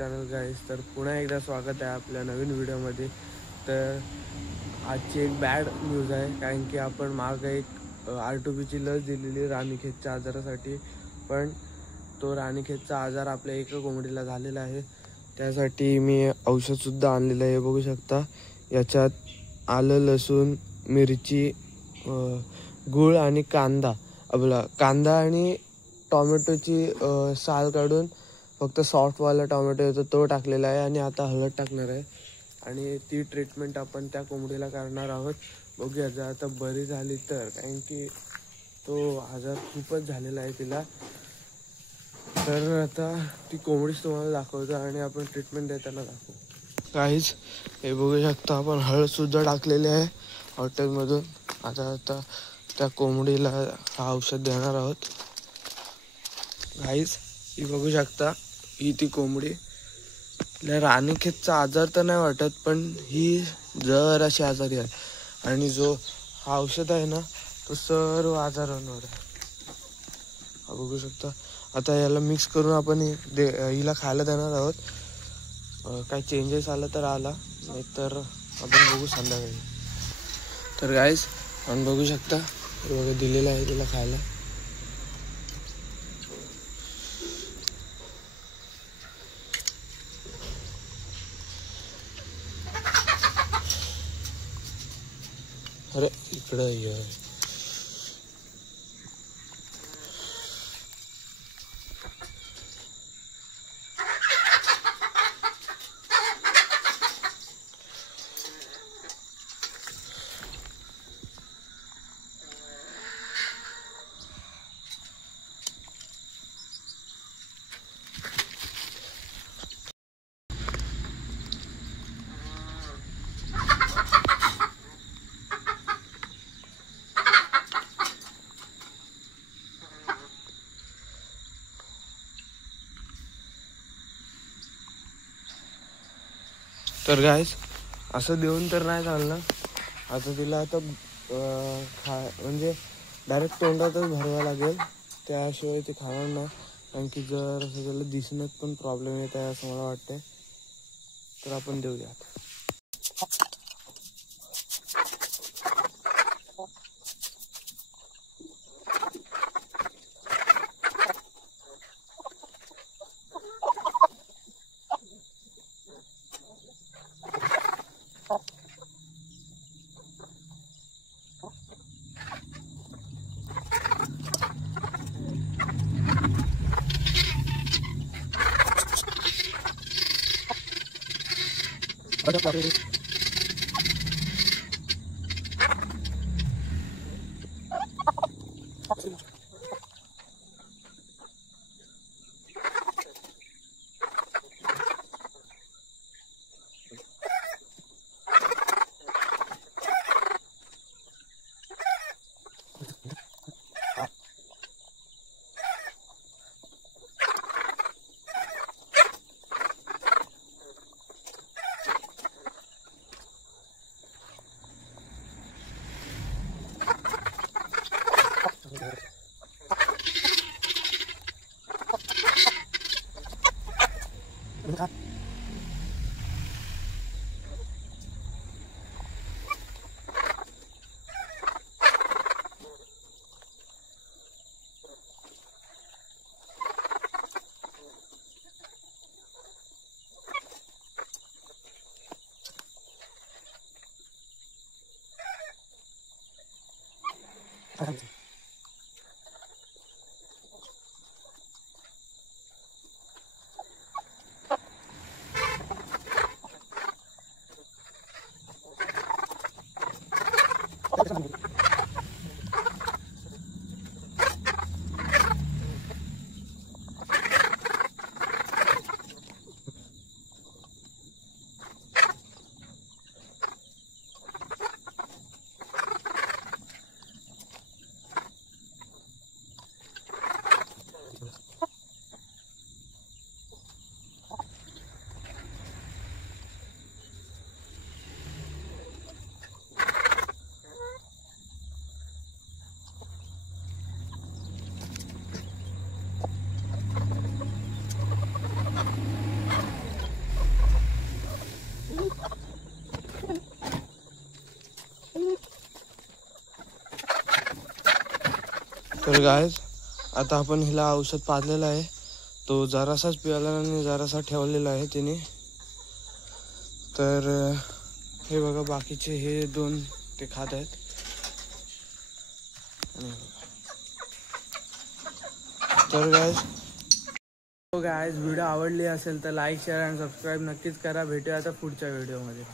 Channel गाईस, तर पुन्हा एकदा स्वागत आहे आपल्या नवीन व्हिडिओमध्ये. तर आजची एक बॅड न्यूज आहे, कारण की आपण मागं एक R2P लस दिलेली राणीखेतच्या आजारासाठी, पण तो राणीखेतचा आजार आपल्या एका कोंबडीला झालेला आहे. त्यासाठी मी औषधसुद्धा आणलेलं आहे. बघू शकता, याच्यात आलं, लसूण, मिरची, गूळ आणि कांदा आणि टॉमॅटोची साल काढून फक्त सॉफ्टवाला टॉमॅटो येतो तो टाकलेला आहे आणि आता हळद टाकणार आहे आणि ती ट्रीटमेंट आपण त्या कोंबडीला करणार आहोत. बघूया जर आता बरी झाली तर, कारण की तो आजार खूपच झालेला आहे तिला. तर आता ती कोंबडीच तुम्हाला दाखवतो आणि आपण ट्रीटमेंट देताना दाखवू. काहीच हे बघू शकता, आपण हळदसुद्धा टाकलेली आहे हॉटेलमधून. आता त्या कोंबडीला हा औषध देणार आहोत. काहीच ही बघू शकता, ही ती कोंबडी. राणीखेतचा आजार तर नाही वाटत, पण ही जराशी आजारी आहे आणि जो हा औषध आहे ना, तो सर्व आजारांवर आहे. हा बघू शकता. आता याला मिक्स करून आपण हिला खायला देणार आहोत. काही चेंजेस आला तर आला, नाही तर आपण बघू संध्याकाळी. तर गाईस, आपण बघू शकता बघा दिलेलं आहे तिला खायला. अरे इकडं ये. तर गाईस, असं देऊन तर नाही चालणार. आता तिला म्हणजे डायरेक्ट तोंडातच भरावं लागेल, त्याशिवाय ते खाणार नाही. कारण की जर असं त्याला दिसण्यात पण प्रॉब्लेम येत आहे असं मला वाटतंय. तर आपण देऊयात. तर गायज आता आपण हिला औषध पाजलेलं आहे. तो जरासाच पिळाला आणि जरासा ठेवलेला आहे तिने. तर हे बघा बाकीचे हे 2 ते खात आहेत. तर गायज व्हिडिओ आवडली असेल तर लाईक शेअर आणि सबस्क्राईब नक्कीच करा. भेटूया आता पुढच्या व्हिडिओमध्ये.